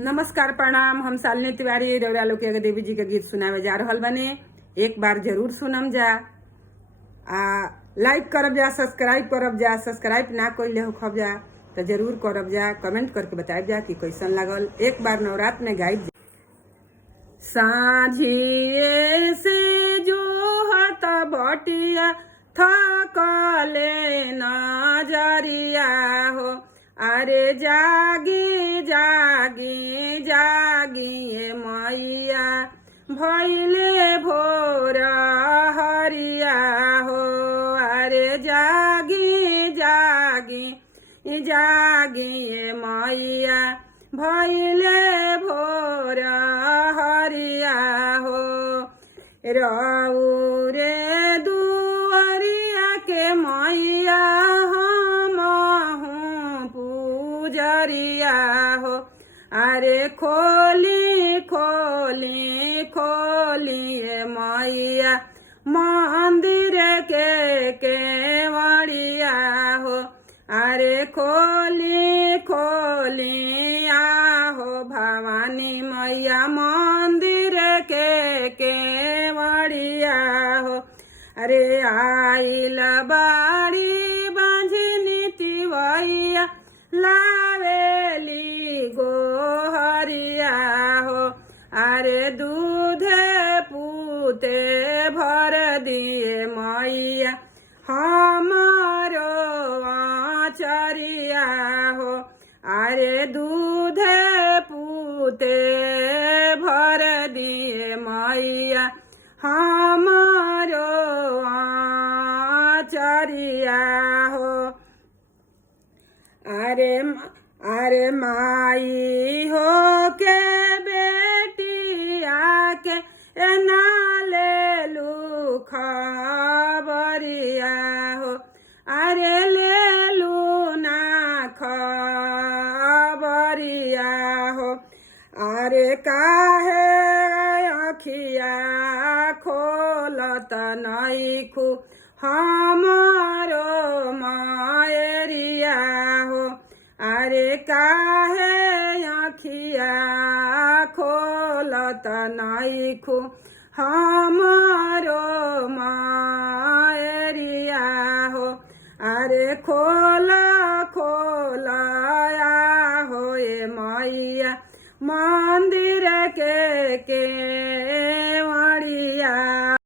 नमस्कार प्रणाम। हम शालिनी तिवारी रौरा लोग के देवी जी के गीत सुनावे जा रहल बने। एक बार जरूर सुनम जा। लाइक करब जा, सब्सक्राइब करब जा। सब्सक्राइब ना कइले हो खब जा तो जरूर करब जा। कमेंट करके बताइब जा कि कैसन लागल। एक बार नवरात्र में गाइब जा। साझिए से जो हत बटिया थकले नजरिया हो, अरे जागी जागी जागी ये मैया भैले भोर हरिया हो, अरे जागी जागी जागी ये मैया भैले भोर हरिया हो। रऊ रे दुआरिया के मैया पूजरिया हो, अरे खोली खोली खोली ये मैया मंदिर के केवड़िया हो, अरे खोली खोली आहो भवानी मैया मंदिर के केवड़िया हो। अरे आइल बाड़ी बांझनी तिवैया लावेली गोहरिया हो, अरे दूधे पूते भर दिए मैया हमारो आचरिया हो, अरे दूधे पूते भर दिए मैया हमारो आचरिया हो। अरे माई हो के बेटिया के नाले लू खबरिया हो, अरे ले लू ना खबरिया हो। अरे काहे अखिया खोलत नइखु हमारो मायरिया हो, अरे काहे अखिया खोलत नइखु हमारो मायरिया हो, अरे खोला खोला हो ये मैया मंदिर के